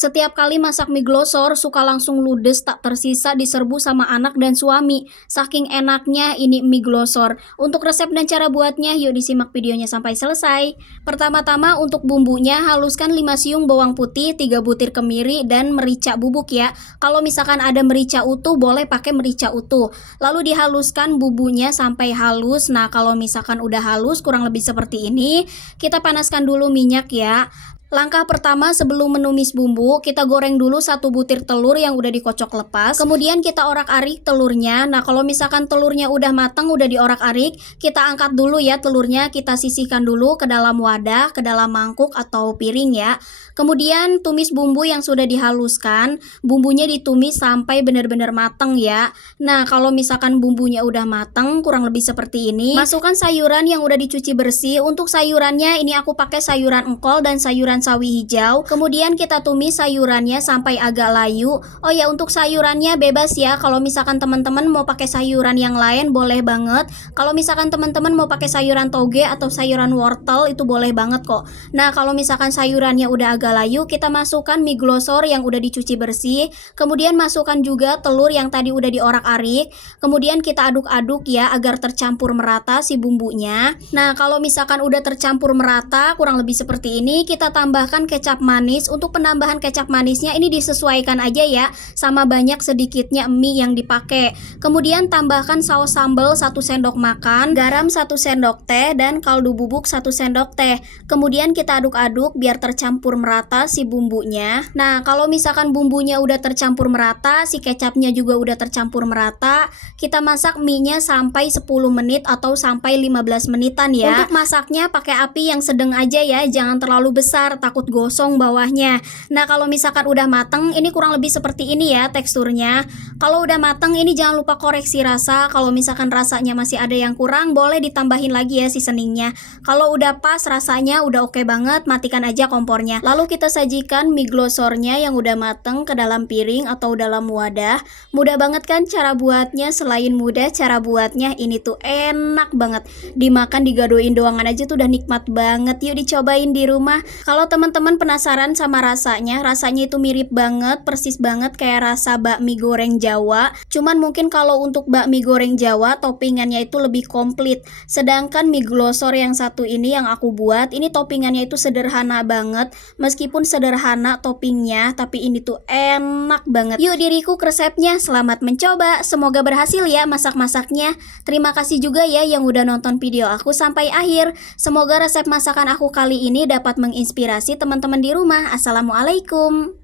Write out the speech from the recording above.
Setiap kali masak mie glosor, suka langsung ludes tak tersisa diserbu sama anak dan suami. Saking enaknya ini mie glosor. Untuk resep dan cara buatnya, yuk disimak videonya sampai selesai. Pertama-tama untuk bumbunya, haluskan 5 siung bawang putih, 3 butir kemiri, dan merica bubuk ya. Kalau misalkan ada merica utuh, boleh pakai merica utuh. Lalu dihaluskan bumbunya sampai halus. Nah, kalau misalkan udah halus, kurang lebih seperti ini, kita panaskan dulu minyak ya. Langkah pertama sebelum menumis bumbu, kita goreng dulu 1 butir telur yang udah dikocok lepas. Kemudian kita orak-arik telurnya. Nah, kalau misalkan telurnya udah matang, udah diorak-arik, kita angkat dulu ya telurnya. Kita sisihkan dulu ke dalam wadah, ke dalam mangkuk atau piring ya. Kemudian tumis bumbu yang sudah dihaluskan. Bumbunya ditumis sampai benar-benar matang ya. Nah, kalau misalkan bumbunya udah matang, kurang lebih seperti ini. Masukkan sayuran yang udah dicuci bersih. Untuk sayurannya ini aku pakai sayuran engkol dan sayuran sawi hijau. Kemudian kita tumis sayurannya sampai agak layu. Oh ya, untuk sayurannya bebas ya. Kalau misalkan teman-teman mau pakai sayuran yang lain boleh banget. Kalau misalkan teman-teman mau pakai sayuran toge atau sayuran wortel itu boleh banget kok. Nah, kalau misalkan sayurannya udah agak layu, kita masukkan mie glosor yang udah dicuci bersih. Kemudian masukkan juga telur yang tadi udah diorak-arik. Kemudian kita aduk-aduk ya agar tercampur merata si bumbunya. Nah, kalau misalkan udah tercampur merata, kurang lebih seperti ini, kita tambahkan kecap manis. Untuk penambahan kecap manisnya ini disesuaikan aja ya sama banyak sedikitnya mie yang dipakai. Kemudian tambahkan saus sambal 1 sendok makan, garam 1 sendok teh, dan kaldu bubuk 1 sendok teh. Kemudian kita aduk-aduk biar tercampur merata si bumbunya. Nah, kalau misalkan bumbunya udah tercampur merata, si kecapnya juga udah tercampur merata, kita masak mie-nya sampai 10 menit atau sampai 15 menitan ya. Untuk masaknya pakai api yang sedang aja ya, jangan terlalu besar, takut gosong bawahnya. Nah, kalau misalkan udah mateng, ini kurang lebih seperti ini ya teksturnya. Kalau udah mateng, ini jangan lupa koreksi rasa. Kalau misalkan rasanya masih ada yang kurang, boleh ditambahin lagi ya seasoningnya. Kalau udah pas rasanya, udah oke banget, matikan aja kompornya. Lalu kita sajikan mie glosornya yang udah mateng ke dalam piring atau dalam wadah. Mudah banget kan cara buatnya? Selain mudah, cara buatnya ini tuh enak banget. Dimakan digadoin doangan aja tuh udah nikmat banget. Yuk dicobain di rumah. Kalau teman-teman penasaran sama rasanya itu mirip banget, persis banget kayak rasa bakmi goreng Jawa. Cuman mungkin kalau untuk bakmi goreng Jawa, toppingannya itu lebih komplit. Sedangkan mie glosor yang satu ini yang aku buat, ini toppingannya itu sederhana banget. Meskipun sederhana toppingnya, tapi ini tuh enak banget. Yuk diriku resepnya, selamat mencoba. Semoga berhasil ya masak-masaknya. Terima kasih juga ya yang udah nonton video aku sampai akhir. Semoga resep masakan aku kali ini dapat menginspirasi teman-teman di rumah. Assalamualaikum.